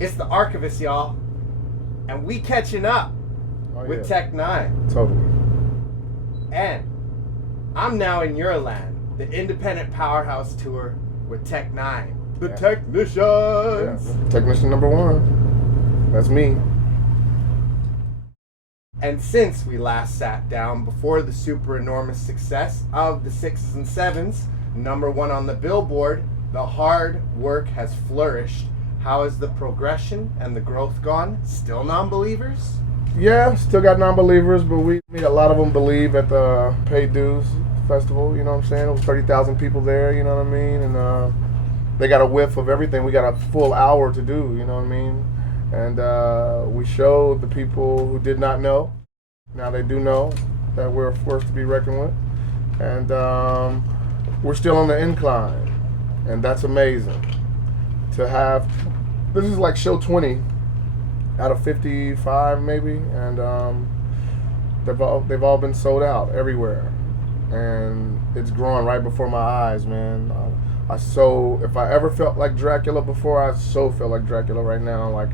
It's the Archivist, y'all. And we catching up with N9ne. Totally. And I'm now in your land, the independent powerhouse tour with N9ne. The Technicians. Yeah. Technician number one. That's me. And since we last sat down before the super enormous success of the 6s and 7s, #1 on the Billboard, the hard work has flourished. How has the progression and the growth gone? Still non-believers? Yeah, still got non-believers, but we made a lot of them believe at the Paid Dues Festival, you know what I'm saying? It was 30,000 people there, you know what I mean? And they got a whiff of everything. We got a full hour to do, you know what I mean? And we showed the people who did not know. Now they do know that we're a force to be reckoned with. And we're still on the incline. And that's amazing. To have, this is like show 20 out of 55 maybe. And they've all been sold out everywhere. And it's growing right before my eyes, man. If I ever felt like Dracula before, I so feel like Dracula right now. Like,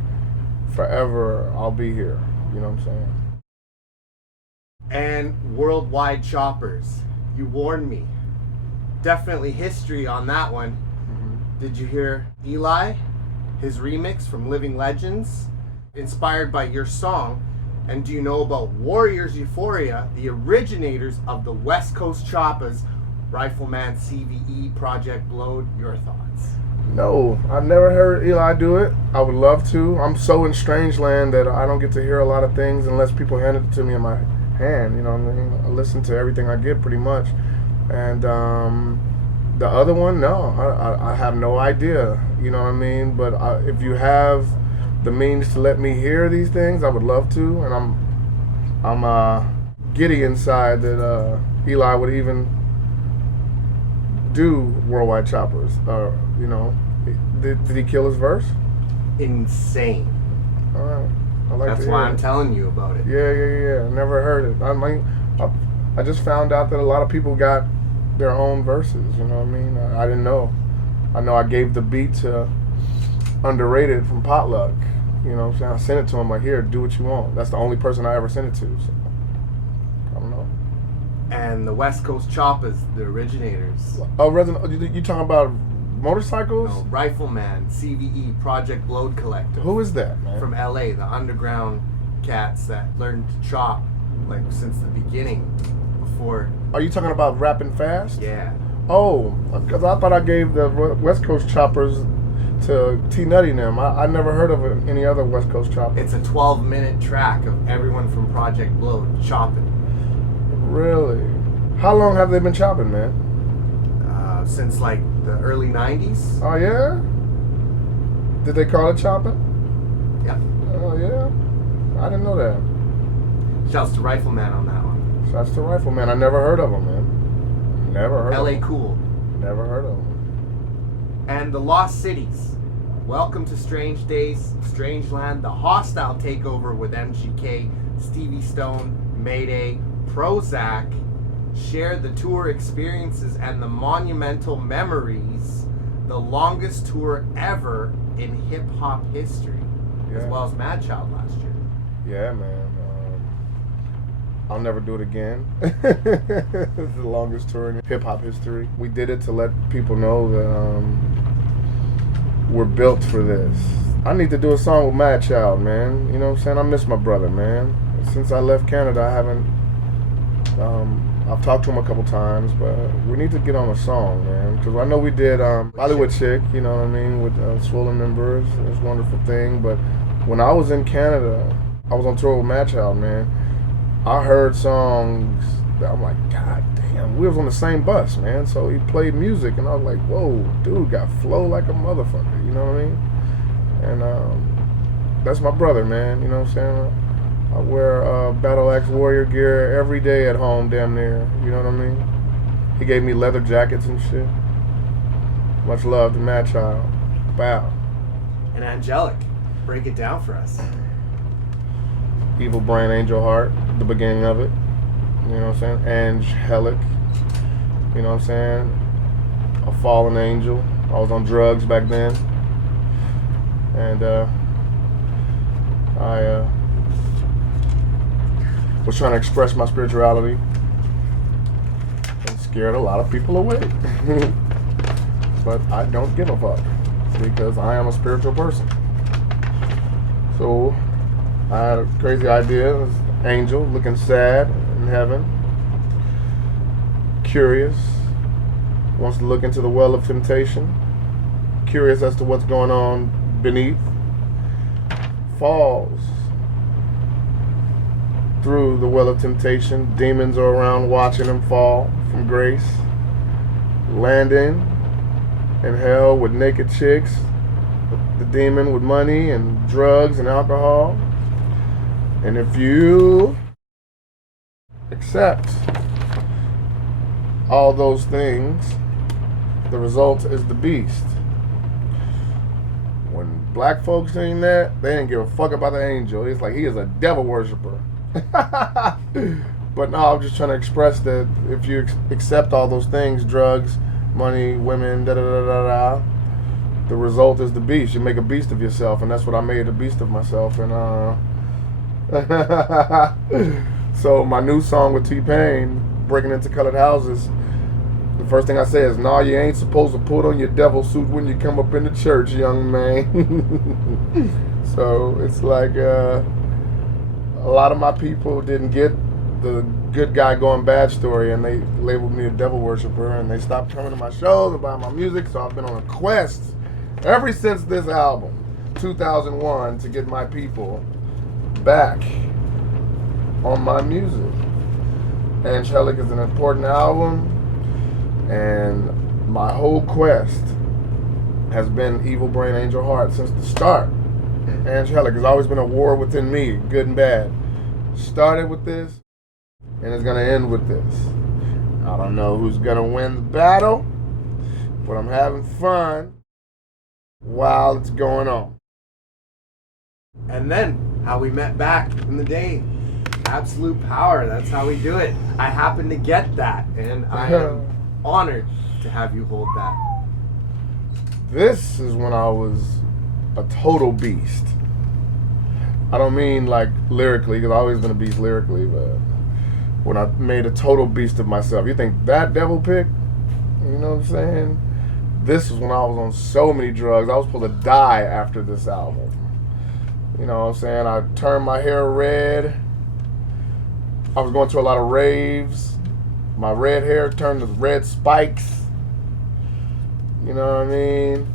forever, I'll be here. You know what I'm saying? And worldwide choppers. You warned me. Definitely history on that one. Mm-hmm. Did you hear Eli? His remix from Living Legends? Inspired by your song. And do you know about Warriors Euphoria, the originators of the West Coast Choppers, Rifleman CVE, Project Blowed? Your thoughts? No, I've never heard Eli do it. I would love to. I'm so in strange land that I don't get to hear a lot of things unless people hand it to me in my hand, you know what I mean? I listen to everything I get pretty much. And the other one, no, I have no idea, you know what I mean? But if you have the means to let me hear these things, I would love to. And I'm giddy inside that Eli would even do Worldwide Choppers. You know, did he kill his verse? Insane. All right. That's why I'm telling you about it. Yeah. Never heard it. I just found out that a lot of people got their own verses. You know what I mean? I didn't know. I know I gave the beat to Underrated from Potluck. You know what I'm saying? I sent it to him like, here, do what you want. That's the only person I ever sent it to. So, I don't know. And the West Coast Choppers, the originators. You talking about motorcycles? No, Rifleman, CVE, Project Blowed Collective. Who is that, man? From LA, the underground cats that learned to chop like since the beginning. Before. Are you talking about rapping fast? Yeah. Oh, because I thought I gave the West Coast Choppers to N9ne and them. I never heard of any other West Coast Choppers. It's a 12-minute track of everyone from Project Blowed chopping. Really? How long have they been chopping, man? Since like the early 90s. Oh, yeah? Did they call it chopping? Yep. Oh, yeah? I didn't know that. Shouts to Rifleman on that one. Shouts to Rifleman. I never heard of him, man. Never heard of him. LA Cool. Never heard of him. And the Lost Cities. Welcome to Strange Days, Strange Land, the hostile takeover with MGK, Stevie Stone, Mayday, Prozac. Share the tour experiences and the monumental memories. The longest tour ever in hip-hop history. Yeah. As well as Mad Child last year. Yeah, man. I'll never do it again. It's the longest tour in hip-hop history. We did it to let people know that we're built for this. I need to do a song with Mad Child, man. You know what I'm saying? I miss my brother, man. Since I left Canada, I haven't... I've talked to him a couple times, but we need to get on a song, man. Because I know we did Hollywood Chick, you know what I mean, with Swollen Members. It was a wonderful thing. But when I was in Canada, I was on tour with Mad Child, man. I heard songs that I'm like, God damn, we was on the same bus, man. So he played music, and I was like, whoa, dude got flow like a motherfucker, you know what I mean? And that's my brother, man, you know what I'm saying? I wear Battle Axe Warrior gear every day at home, damn near, you know what I mean? He gave me leather jackets and shit. Much love to Mad Child. Bow. And Angelic, break it down for us. Evil Brain, Angel Heart, the beginning of it. You know what I'm saying? Angelic. You know what I'm saying? A fallen angel. I was on drugs back then. And I was trying to express my spirituality and scared a lot of people away. But I don't give a fuck because I am a spiritual person. So I had a crazy idea. It was an angel looking sad in heaven, curious, wants to look into the well of temptation, curious as to what's going on beneath, falls through the well of temptation. Demons are around watching him fall from grace, landing in hell with naked chicks, the demon with money and drugs and alcohol. And if you accept all those things, the result is the beast. When black folks sing that, they didn't give a fuck about the angel. It's like he is a devil worshiper. But no, I'm just trying to express that if you accept all those things, drugs, money, women, da-da-da-da-da, the result is the beast. You make a beast of yourself, and that's what I made, a beast of myself. And so my new song with T-Pain, Breaking Into Colored Houses, the first thing I say is, nah, you ain't supposed to put on your devil suit when you come up in the church, young man. So it's like a lot of my people didn't get the good guy going bad story, and they labeled me a devil worshiper, and they stopped coming to my shows and buying my music. So I've been on a quest ever since this album, 2001, to get my people back on my music. Angelic is an important album, and my whole quest has been Evil Brain, Angel Heart since the start. Angelic has always been a war within me, good and bad. Started with this, and it's gonna end with this. I don't know who's gonna win the battle, but I'm having fun while it's going on. And then how we met back in the day. Absolute power. That's how we do it. I happen to get that, and I am honored to have you hold that. This is when I was a total beast. I don't mean like lyrically, because I've always been a beast lyrically, but when I made a total beast of myself. You think that devil pick? You know what I'm saying? This is when I was on so many drugs. I was supposed to die after this album. You know what I'm saying? I turned my hair red. I was going to a lot of raves. My red hair turned to red spikes. You know what I mean?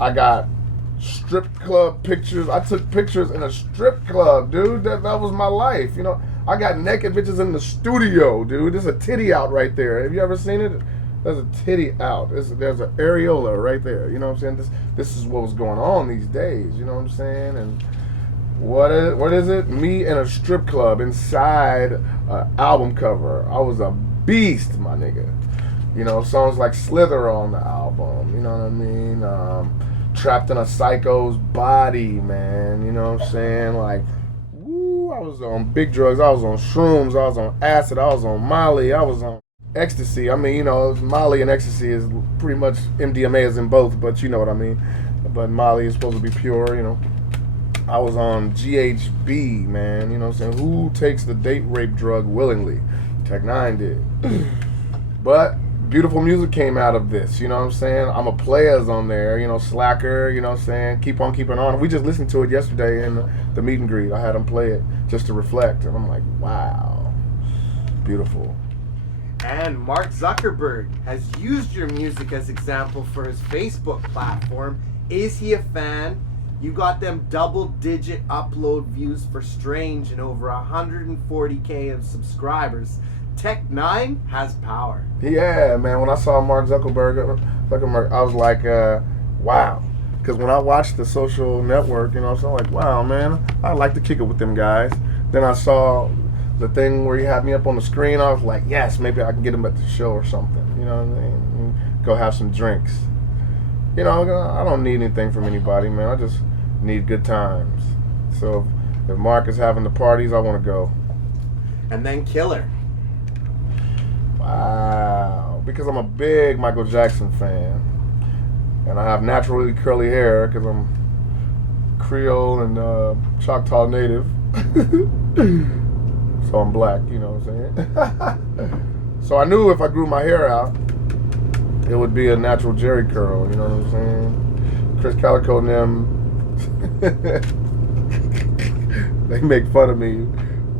I got strip club pictures. I took pictures in a strip club, dude. That was my life. You know, I got naked bitches in the studio, dude. There's a titty out right there. Have you ever seen it? There's a titty out. There's an areola right there. You know what I'm saying? This is what was going on these days. You know what I'm saying? And what is it? Me in a strip club inside an album cover. I was a beast, my nigga. You know, songs like Slither on the album. You know what I mean? Trapped in a Psycho's Body, man. You know what I'm saying? Like, woo, I was on big drugs. I was on shrooms. I was on acid. I was on Molly. I was on ecstasy. I mean, you know, Molly and ecstasy is pretty much MDMA is in both, but you know what I mean. But Molly is supposed to be pure, you know. I was on GHB, man. You know what I'm saying? Who takes the date rape drug willingly? Tech-9ne did. But beautiful music came out of this, you know what I'm saying? I'm a Players on there, you know, Slacker, you know what I'm saying? Keep on keeping on. We just listened to it yesterday in the meet and greet. I had them play it just to reflect, and I'm like, wow, beautiful. And Mark Zuckerberg has used your music as example for his Facebook platform. Is he a fan? You got them double-digit upload views for Strange and over 140K of subscribers. Tech-9ne has power. Yeah, man. When I saw Mark Zuckerberg, I was like, wow. Because when I watched The Social Network, you know, so I'm like, wow, man, I'd like to kick it with them guys. Then I saw the thing where he had me up on the screen. I was like, yes, maybe I can get him at the show or something. You know what I mean? Go have some drinks. You know, I don't need anything from anybody, man. I just need good times. So if Mark is having the parties, I want to go. And then Killer. Wow. Because I'm a big Michael Jackson fan. And I have naturally curly hair because I'm Creole and Choctaw Native. So I'm black, you know what I'm saying? So I knew if I grew my hair out, it would be a natural Jerry curl, you know what I'm saying? Chris Calico and them, they make fun of me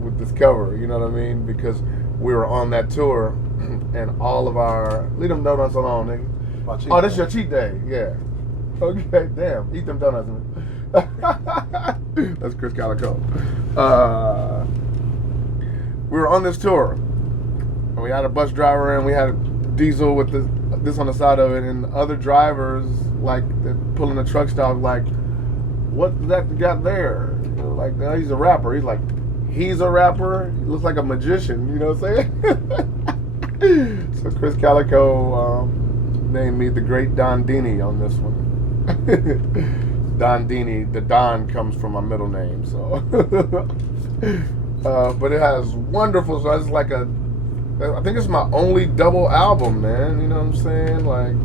with this cover, you know what I mean? Because we were on that tour and all of our, leave them donuts alone, nigga. Oh, this is your cheat day, yeah. Okay, damn, eat them donuts. That's Chris Calico. We were on this tour, and we had a bus driver, and we had a diesel with this on the side of it, and other drivers, like, pulling the truck stop, like, what's that got there? You know, like, no, he's a rapper. He's like, he's a rapper? He looks like a magician, you know what I'm saying? So Chris Calico named me the Great Don Dini on this one. Don Dini, the Don comes from my middle name, so. But it has wonderful, so it's like I think it's my only double album, man, you know what I'm saying? Like,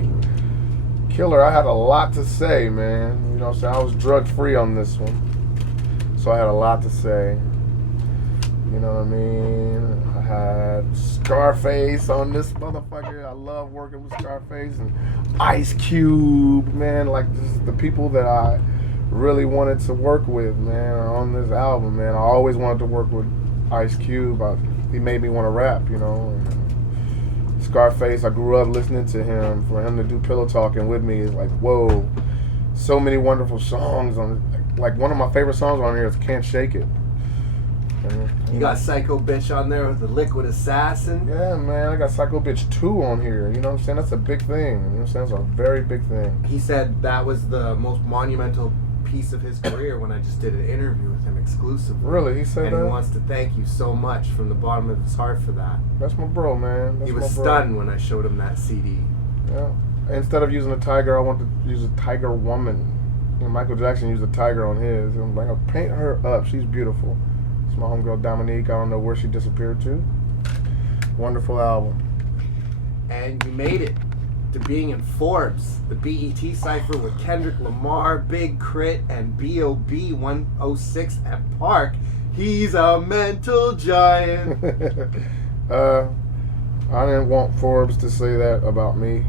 killer. I had a lot to say, man, you know what I'm saying? I was drug-free on this one, so I had a lot to say, you know what I mean? I had Scarface on this motherfucker. I love working with Scarface and Ice Cube, man, like, this is the people that I really wanted to work with, man, on this album, man. I always wanted to work with Ice Cube. He made me want to rap, you know. And Scarface, I grew up listening to him. For him to do Pillow Talking with me is like, whoa. So many wonderful songs on it. Like one of my favorite songs on here is Can't Shake It. You got Psycho Bitch on there with the Liquid Assassin. Yeah, man, I got Psycho Bitch 2 on here. You know what I'm saying? That's a big thing. You know what I'm saying? That's a very big thing. He said that was the most monumental piece of his career when I just did an interview with him exclusively. Really? He said that? And he wants to thank you so much from the bottom of his heart for that. That's my bro, man. That's he was my bro. stunned when I showed him that CD. Yeah. Instead of using a tiger, I want to use a tiger woman. You know, Michael Jackson used a tiger on his. I'm like, I'll paint her up. She's beautiful. It's my homegirl Dominique. I don't know where she disappeared to. Wonderful album. And you made it to being in Forbes, the BET Cipher with Kendrick Lamar, Big Crit, and B.O.B. 106 at Park. He's a mental giant. I didn't want Forbes to say that about me,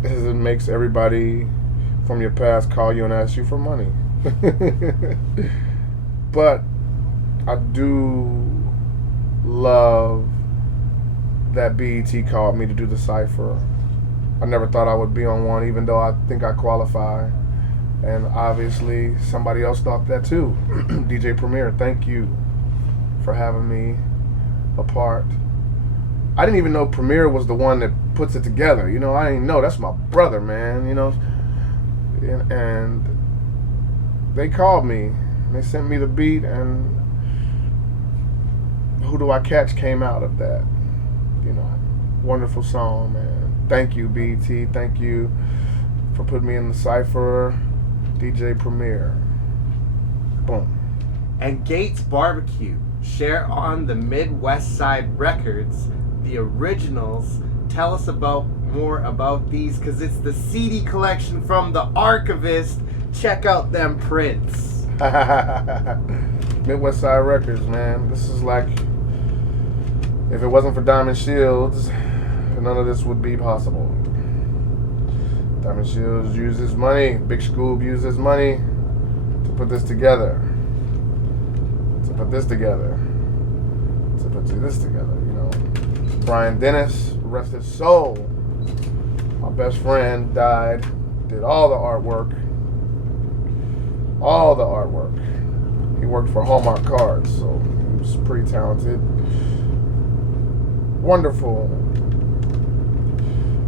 because it makes everybody from your past call you and ask you for money. But I do love that BET called me to do the Cipher. I never thought I would be on one, even though I think I qualify. And obviously, somebody else thought that too. DJ Premier, thank you for having me a part. I didn't even know Premier was the one that puts it together. You know, I didn't know. That's my brother, man, you know. And they called me. They sent me the beat, and Who Do I Catch came out of that. You know, wonderful song, man. Thank you, BT. Thank you for putting me in the Cipher. DJ Premier. Boom. And Gates Barbecue share on the Midwest Side Records, the originals. Tell us more about these, because it's the CD collection from the Archivist. Check out them prints. Midwest Side Records, man. This is like, if it wasn't for Diamond Shields, none of this would be possible. Diamond Shields uses money. Big Scoob uses money to put this together. To put this together. You know. Brian Dennis, rest his soul. My best friend died. Did all the artwork. He worked for Hallmark Cards, so he was pretty talented. Wonderful.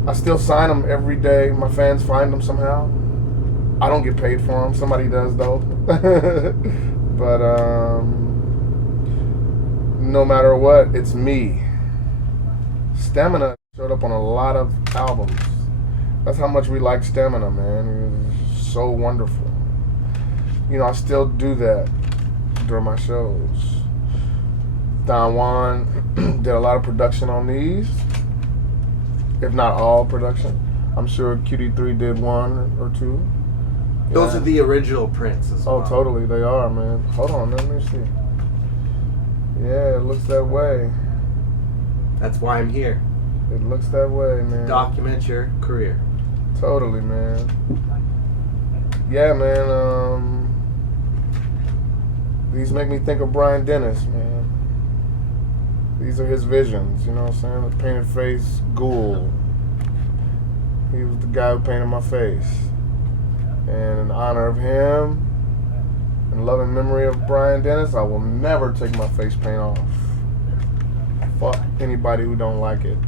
I still sign them every day. My fans find them somehow. I don't get paid for them. Somebody does, though. But no matter what, it's me. Stamina showed up on a lot of albums. That's how much we like Stamina, man. It's so wonderful. You know, I still do that during my shows. Don Juan did a lot of production on these, if not all production. I'm sure QD3 did one or two. Those are the original prints as well. Oh, totally, they are, man. Hold on, let me see. Yeah, it looks that way. That's why I'm here. It looks that way, man. Document your career. Totally, man. Yeah, man. These make me think of Brian Dennis, man. These are his visions, you know what I'm saying? The painted face ghoul. He was the guy who painted my face. And in honor of him, in loving memory of Brian Dennis, I will never take my face paint off. Fuck anybody who don't like it.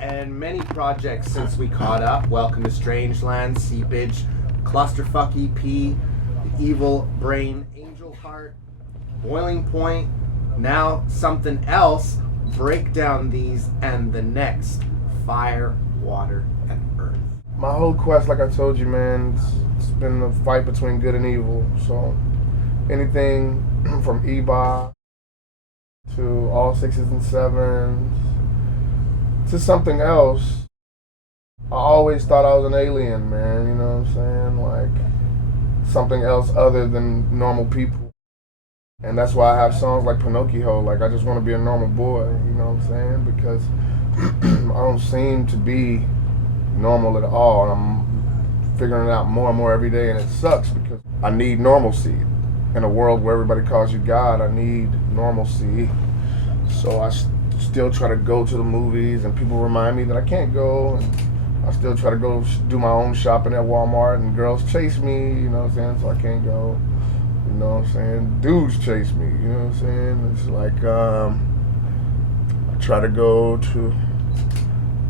And many projects since we caught up. Welcome to Strangeland, Seepage, Clusterfuck EP, The Evil Brain, Angel Heart, Boiling Point, now something else. Break down these and the next. Fire, Water, and Earth. My whole quest, like I told you, man, it's been a fight between good and evil. So anything from EBA to all 6s and 7s to something else. I always thought I was an alien, man, you know what I'm saying? Like something else other than normal people. And that's why I have songs like Pinocchio, like I just want to be a normal boy, you know what I'm saying? Because I don't seem to be normal at all, and I'm figuring it out more and more every day, and it sucks because I need normalcy. In a world where everybody calls you God, I need normalcy. So I still try to go to the movies, and people remind me that I can't go, and I still try to go do my own shopping at Walmart, and girls chase me, you know what I'm saying, so I can't go, you know what I'm saying, dudes chase me, you know what I'm saying, it's like, I try to go to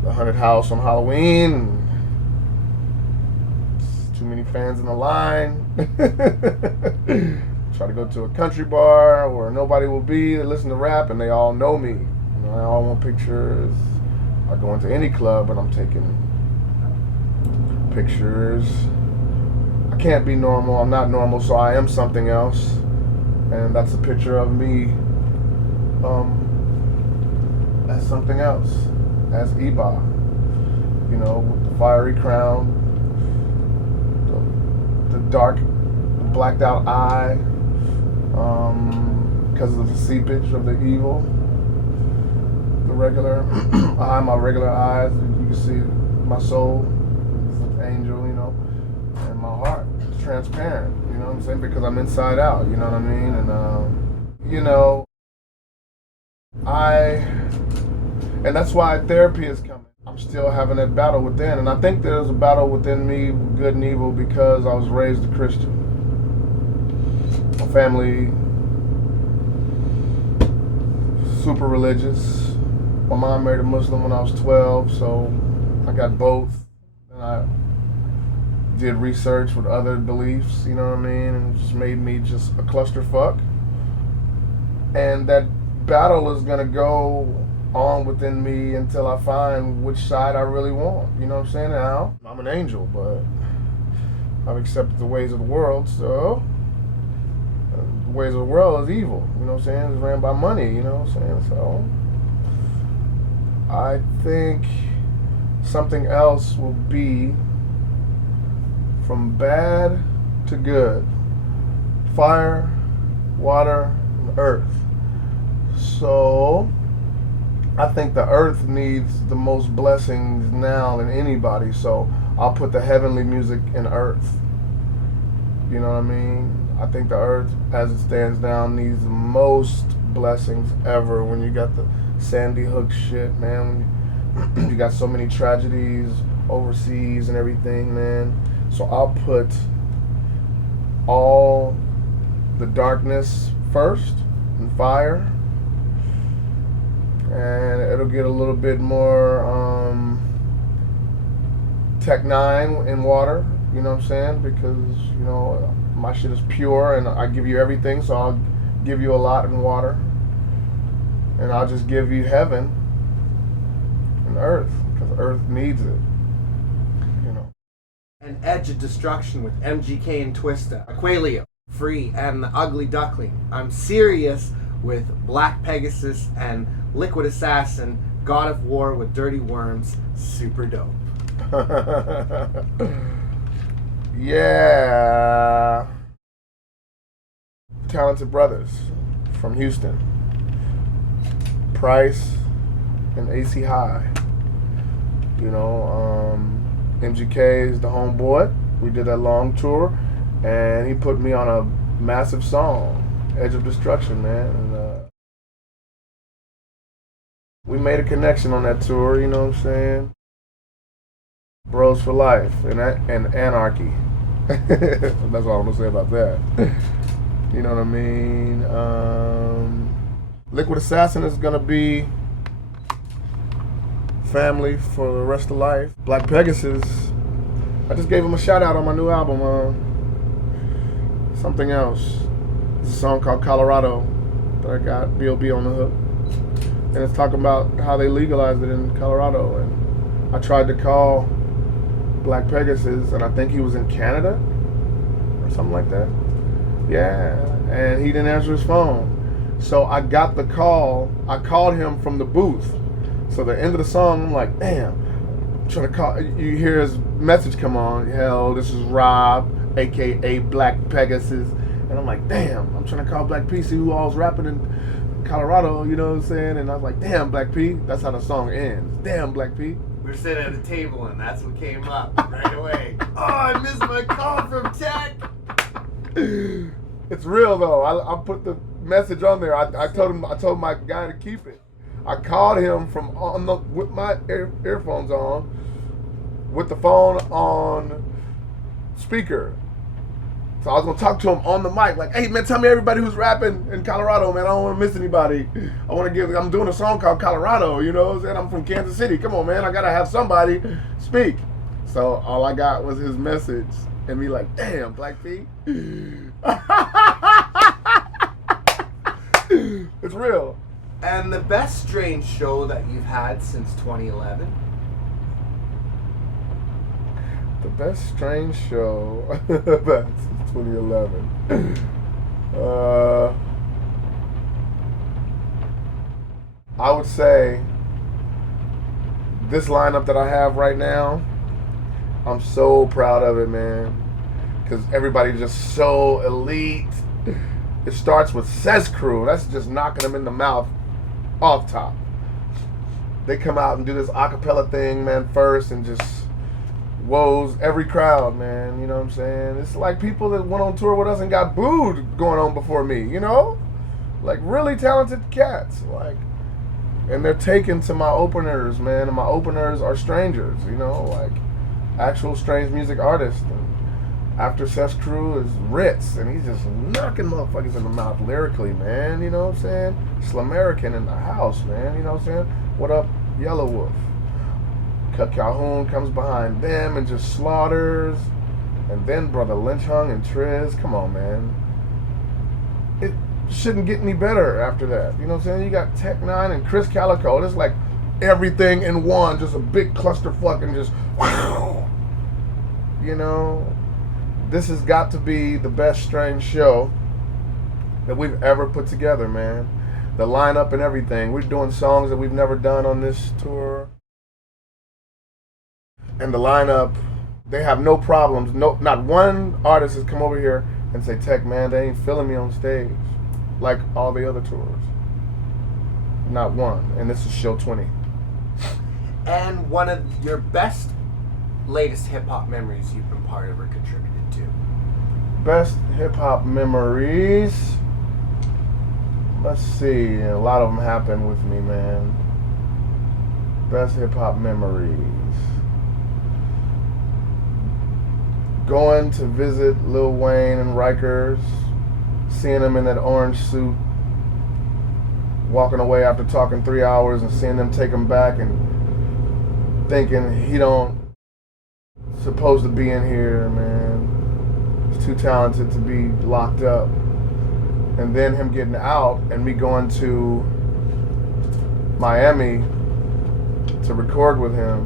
the haunted house on Halloween, and it's too many fans in the line. Try to go to a country bar where nobody will be to listen to rap, and they all know me. You know, I all want pictures. I go into any club and I'm taking pictures. I can't be normal. I'm not normal, so I am something else. And that's a picture of me as something else, as Eba. You know, with the fiery crown, the dark, blacked out eye, because of the seepage of the evil. The regular eye, my regular eyes, you can see my soul, it's an angel, you know, and my heart is transparent, you know what I'm saying, because I'm inside out, you know what I mean, and, you know, and that's why therapy is coming. I'm still having that battle within, and I think there's a battle within me, good and evil, because I was raised a Christian. My family, super religious. My mom married a Muslim when I was 12, so I got both. And I did research with other beliefs, you know what I mean? And it just made me just a clusterfuck. And that battle is gonna go on within me until I find which side I really want. You know what I'm saying? Now, I'm an angel, but I've accepted the ways of the world, so the ways of the world is evil. You know what I'm saying? It's ran by money, you know what I'm saying? So I think something else will be from bad to good. Fire, water, and earth. So I think the earth needs the most blessings now than anybody, so I'll put the heavenly music in earth. You know what I mean? I think the earth, as it stands down, needs the most blessings ever. When you got the Sandy Hook shit, man, when you got so many tragedies overseas and everything, man. So I'll put all the darkness first and fire, and it'll get a little bit more Tech 9 in water, you know what I'm saying? Because, you know, my shit is pure and I give you everything, so I'll give you a lot in water. And I'll just give you heaven and earth, because earth needs it, you know. An Edge of Destruction with MGK and Twista, Aqualio, Free, and the Ugly Duckling. I'm serious with Black Pegasus and Liquid Assassin, God of War with Dirty Worms, super dope. Yeah. Talented brothers from Houston. Price and AC High. You know, MGK is the homeboy. We did that long tour, and he put me on a massive song, Edge of Destruction, man. And, we made a connection on that tour, you know what I'm saying? Bros for life and anarchy. That's all I'm gonna say about that. You know what I mean? Liquid Assassin is gonna be family for the rest of life. Black Pegasus, I just gave him a shout out on my new album, Something Else. It's a song called Colorado that I got B.O.B. on the hook. And it's talking about how they legalized it in Colorado. And I tried to call Black Pegasus, and I think he was in Canada or something like that. Yeah, and he didn't answer his phone. So I got the call. I called him from the booth. So the end of the song, I'm like, damn, I'm trying to call. You hear his message come on. Hell, this is Rob, a.k.a. Black Pegasus. And I'm like, damn, I'm trying to call Black P, see who all's rapping in Colorado, you know what I'm saying? And I was like, damn, Black P. That's how the song ends. Damn, Black P. We were sitting at a table, and that's what came up right away. Oh, I missed my call from Tech. It's real though. I put the message on there. I told my guy to keep it. I called him from with my earphones on, with the phone on speaker. So I was gonna talk to him on the mic, like, hey man, tell me everybody who's rapping in Colorado, man. I don't wanna miss anybody. I'm doing a song called Colorado, you know what I'm saying? I'm from Kansas City. Come on, man, I gotta have somebody speak. So all I got was his message and me like, damn, Black P. It's real. And the best strange show that you've had since 2011? The best strange show since 2011. I would say this lineup that I have right now, I'm so proud of it, man. Because everybody's just so elite. It starts with Cez Crew. That's just knocking them in the mouth off top. They come out and do this acapella thing, man, first, and just woes every crowd, man. You know what I'm saying? It's like people that went on tour with us and got booed going on before me, you know? Like really talented cats. Like, and they're taken to my openers, man. And my openers are strangers, you know, like actual strange music artists. And after Cez Crew is Ritz, and he's just knocking motherfuckers in the mouth lyrically, man. You know what I'm saying? Slamerican in the house, man. You know what I'm saying? What up, Yellow Wolf? Cut Calhoun comes behind them and just slaughters. And then Brother Lynch Hung and Triz. Come on, man. It shouldn't get any better after that. You know what I'm saying? You got N9ne and Chris Calico. It's like everything in one. Just a big clusterfuck and just wow. You know? This has got to be the best strange show that we've ever put together, man. The lineup and everything. We're doing songs that we've never done on this tour. And the lineup, they have no problems. No, not one artist has come over here and say, Tech, man, they ain't feeling me on stage like all the other tours. Not one. And this is show 20. And one of your best latest hip-hop memories you've been part of or contributed to? Best hip-hop memories? Let's see. A lot of them happened with me, man. Best hip-hop memories. Going to visit Lil Wayne and Rikers, seeing him in that orange suit, walking away after talking 3 hours and seeing them take him back and thinking he don't supposed to be in here, man. He's too talented to be locked up. And then him getting out and me going to Miami to record with him,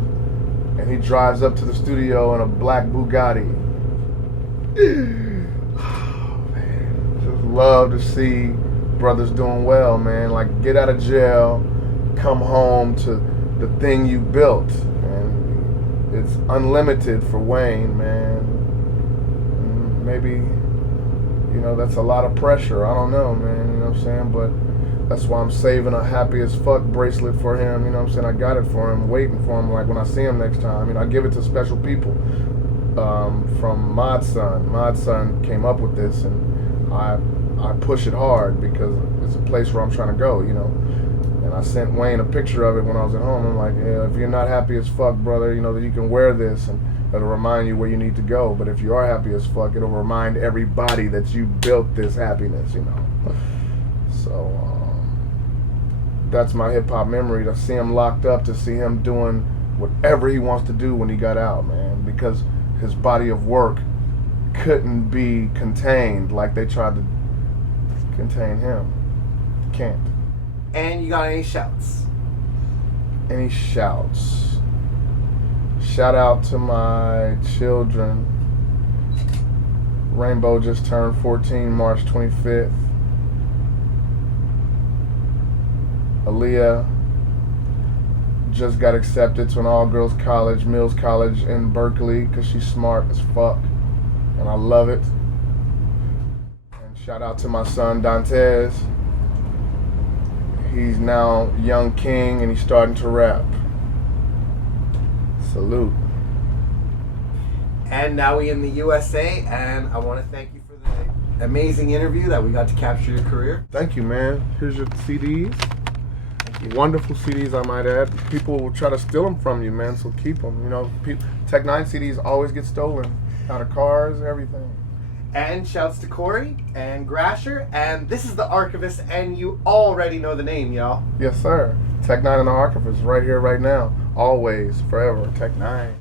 and he drives up to the studio in a black Bugatti. Oh, man. Just love to see brothers doing well, man. Like, get out of jail, come home to the thing you built. And it's unlimited for Wayne, man. maybe, you know, that's a lot of pressure. I don't know, man. You know what I'm saying? But that's why I'm saving a happy as fuck bracelet for him. You know what I'm saying? I got it for him, waiting for him. Like when I see him next time, you know, I give it to special people. From Mod's son. Mod's son came up with this, and I push it hard because it's a place where I'm trying to go, you know. And I sent Wayne a picture of it when I was at home. I'm like, yeah, if you're not happy as fuck, brother, you know, that you can wear this and it'll remind you where you need to go. But if you are happy as fuck, it'll remind everybody that you built this happiness, you know. So that's my hip hop memory, to see him locked up, to see him doing whatever he wants to do when he got out, man, because his body of work couldn't be contained like they tried to contain him. Can't. And you got any shouts? Any shouts? Shout out to my children. Rainbow just turned 14 March 25th. Aaliyah just got accepted to an all-girls college, Mills College in Berkeley, because she's smart as fuck, and I love it. And shout out to my son Dantes. He's now young king, and he's starting to rap. Salute. And now we in the USA, and I want to thank you for the amazing interview that we got to capture your career. Thank you, man. Here's your CDs. Wonderful CDs, I might add. People will try to steal them from you, man, so keep them. You know, Tech-9 CDs always get stolen out of cars, everything. And shouts to Corey and Grasher, and this is the Archivist, and you already know the name, y'all. Yes, sir. Tech-9 and the Archivist, right here, right now. Always, forever. Tech-9.